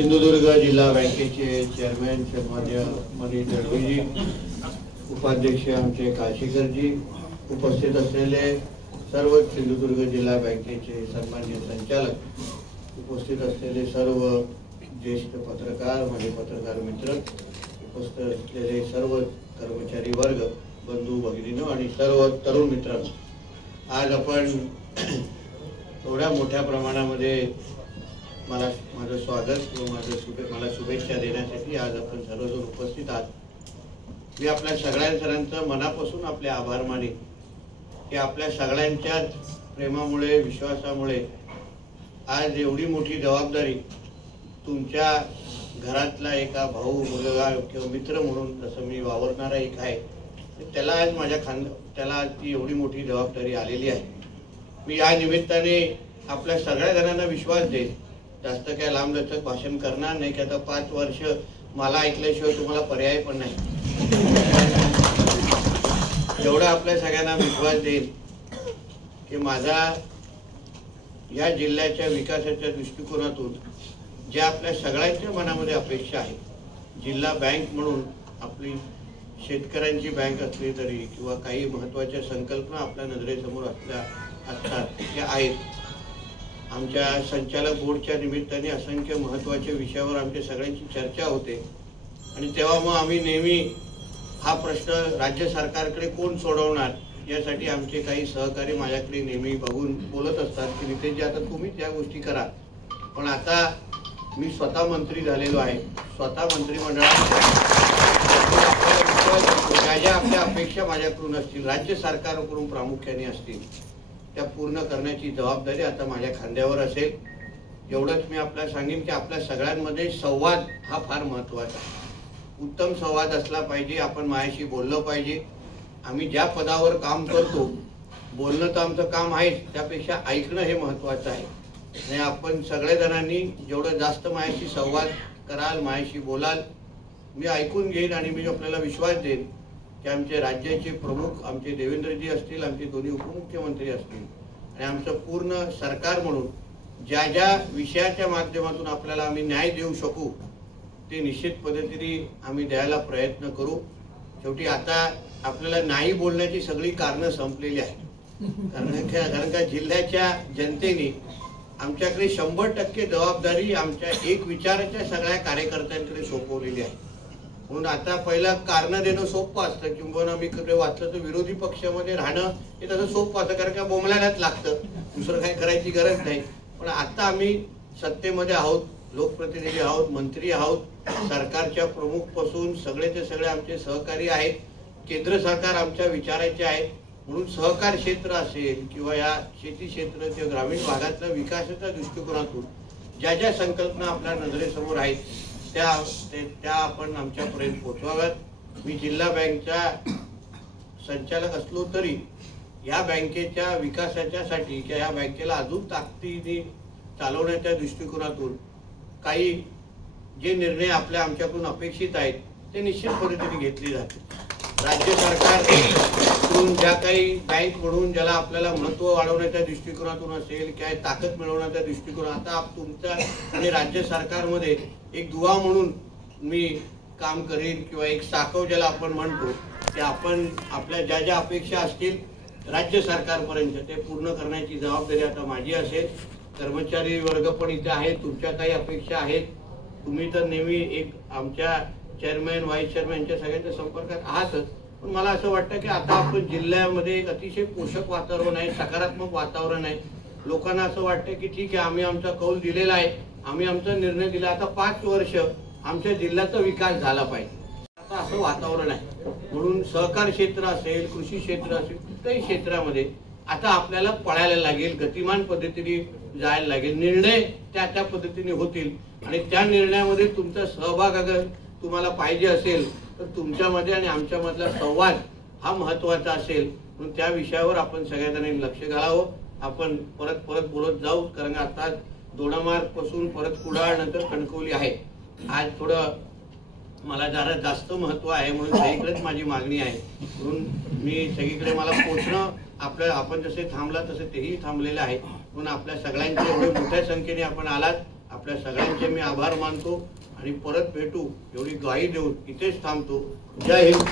सिंधुदुर्ग जिल्हा बँकेचे चेअरमॅन सन्मान्य मनीष दळवीजी, उपाध्यक्ष आमचे काशीकरजी, उपस्थित असलेले सर्व सिंधुदुर्ग जिल्हा बँकेचे सन्मान्य संचालक, उपस्थित असलेले सर्व ज्येष्ठ पत्रकार, माझे पत्रकार मित्र, उपस्थित असलेले सर्व कर्मचारी वर्ग, बंधू भगिनींनो आणि सर्व तरुण मित्रांनो, आज आपण थोड्या मोठ्या प्रमाणामध्ये माझं स्वागत व मला शुभेच्छा देण्यासाठी आज आपण सर्वजण उपस्थित आहात। मी आपल्या सगळ्यांचं मनापासून आपले आभार मानेन की आपल्या सगळ्यांच्या प्रेमामुळे, विश्वासामुळे आज एवढी मोठी जबाबदारी तुमच्या घरातला एका भाऊ, मुलगा किंवा मित्र म्हणून जसं मी वावरणारा एक आहे, त्याला आज त्याला आज ती एवढी मोठी जबाबदारी आलेली आहे। मी या निमित्ताने आपल्या सगळ्या जणांना विश्वास देईन, जास्त काय लांबलचक भाषण करणार नाही की आता 5 वर्ष मला ऐकल्याशिवाय तुम्हाला पर्याय पण नाही, एवढा आपल्या सगळ्यांना विश्वास देईन की माझा या जिल्ह्याच्या विकासाच्या दृष्टिकोनातून ज्या आपल्या सगळ्यांच्या मनामध्ये अपेक्षा आहे, जिल्हा बँक म्हणून आपली शेतकऱ्यांची बँक असली तरी किंवा काही महत्त्वाच्या संकल्पना आपल्या नजरेसमोर असतात त्या आहेत। आमच्या संचालक बोर्डच्या निमित्ताने असंख्य महत्त्वाच्या विषयावर आमच्या सगळ्यांची चर्चा होते आणि तेव्हा मग आम्ही नेहमी हा प्रश्न राज्य सरकारकडे कोण सोडवणार यासाठी आमचे काही सहकारी माझ्याकडे नेहमी बघून बोलत असतात की नितेशजी आता तुम्ही त्या गोष्टी करा। पण आता मी स्वतः मंत्री झालेलो आहे, स्वतः मंत्रिमंडळात ज्या आपल्या अपेक्षा माझ्याकडून असतील, राज्य सरकारकडून प्रामुख्याने असतील, त्या पूर्ण करण्याची जबाबदारी आता माझ्या खांद्यावर असेल। एवढंच मी आपल्याला सांगेन की आपल्या सगळ्यांमध्ये संवाद हा फार महत्त्वाचा आहे, उत्तम संवाद असला पाहिजे। आपण माझ्याशी बोललं पाहिजे। आम्ही ज्या पदावर काम करतो, बोलणं तर आमचं काम आहे, त्यापेक्षा ऐकणं हे महत्त्वाचं आहे। आणि आपण सगळ्या जणांनी जेवढं जास्त माझ्याशी संवाद कराल, माझ्याशी बोलाल, मी ऐकून घेईन आणि मी आपल्याला विश्वास देईन की आमचे राज्याचे प्रमुख आमचे देवेंद्रजी असतील, आमचे दोन्ही उपमुख्यमंत्री असतील आणि आमचं पूर्ण सरकार म्हणून ज्या ज्या विषयाच्या माध्यमातून आपल्याला आम्ही न्याय देऊ शकू ते निश्चित पद्धतीने आम्ही द्यायला प्रयत्न करू। शेवटी आता आपल्याला नाही बोलण्याची सगळी कारणं संपलेली आहेत, कारण का जिल्ह्याच्या जनतेने आमच्याकडे 100% जबाबदारी आमच्या एक विचाराच्या सगळ्या कार्यकर्त्यांकडे सोपवलेली आहे। म्हणून आता पहिलं कारण देणं सोपं असतं, किंवा मी कडे वाचलं तर विरोधी पक्षामध्ये राहणं हे तसं सोपं असतं, कारण का बोंबलायलाच लागतं, दुसरं काही करायची गरज नाही। पण आता आम्ही सत्तेमध्ये आहोत, लोकप्रतिनिधी आहोत, मंत्री आहोत, सरकारच्या प्रमुखपासून सगळेचे सगळे आमचे सहकारी आहेत, केंद्र सरकार आमच्या विचाराचे आहे। म्हणून सहकार क्षेत्र असेल किंवा या शेती क्षेत्र किंवा ग्रामीण भागातल्या विकासाच्या दृष्टिकोनातून ज्या ज्या संकल्पना आपल्या नजरेसमोर आहेत त्या आपण आमच्यापर्यंत पोहोचवाव्यात। मी जिल्हा बँकचा संचालक असलो तरी या बँकेच्या विकासाच्यासाठी किंवा या बँकेला अजून ताकदीने चालवण्याच्या दृष्टिकोनातून काही जे निर्णय आमच्याकडून अपेक्षित आहेत ते निश्चित पद्धतीने घेतले जातील। राज्य सरकारकडून ज्या काही बँक म्हणून ज्याला आपल्याला महत्त्व वाढवण्याच्या दृष्टिकोनातून असेल, काय ताकद मिळवण्याच्या दृष्टिकोन, आता तुमच्या आणि राज्य सरकारमध्ये एक दुवा म्हणून मी काम करेन किंवा एक साकव ज्याला आपण म्हणतो, ते आपण आपल्या ज्या ज्या अपेक्षा असतील राज्य सरकारपर्यंत ते पूर्ण करण्याची जबाबदारी आता माझी असेल। कर्मचारी वर्ग पण इथे आहे, तुमच्या काही अपेक्षा आहेत, तुम्ही तर नेहमी एक आमच्या चेअरमॅन, व्हाईस चेअरमॅन यांच्या सगळ्यांच्या संपर्कात आहातच। पण मला असं वाटतं की आता आपण जिल्ह्यामध्ये एक अतिशय पोषक वातावरण आहे, सकारात्मक वातावरण आहे। लोकांना असं वाटतं की ठीक आहे, आम्ही आमचा कौल दिलेला आहे, आम्ही आमचा निर्णय दिला, आता 5 वर्ष आमच्या जिल्ह्याचा विकास झाला पाहिजे, आता असं वातावरण आहे। म्हणून सहकार क्षेत्र असेल, कृषी क्षेत्र असेल, कुठल्याही क्षेत्रामध्ये आता आपल्याला पळायला लागेल, गतिमान पद्धतीने जायला लागेल, निर्णय त्या पद्धतीने होतील आणि त्या निर्णयामध्ये तुमचा सहभाग अगर तुम्हाला पाहिजे असेल तर तुमच्यामध्ये आणि आमच्यामधला संवाद हा महत्त्वाचा असेल। म्हणून त्या विषयावर आपण सगळ्यांनी लक्ष घालावं। आपण परत बोलत जाऊ, कारण आता दोडामार्गपासून परत कुडाळ नंतर कणकवली आहे। आज थोडं मला जरा जास्त महत्त्व आहे म्हणून सगळीकडेच माझी मागणी आहे, म्हणून मी सगळीकडे मला पोहोचणं आपण जसे थांबला तसे तेही थांबलेले आहे। म्हणून आपल्या सगळ्यांच्या एवढ्या मोठ्या संख्येने आपण आलात, आपल्या आपल्या सगळ्यांचे मी आभार मानतो आणि परत भेटू एवढी ग्वाही देऊन इथेच थांबतो. जय हिंद.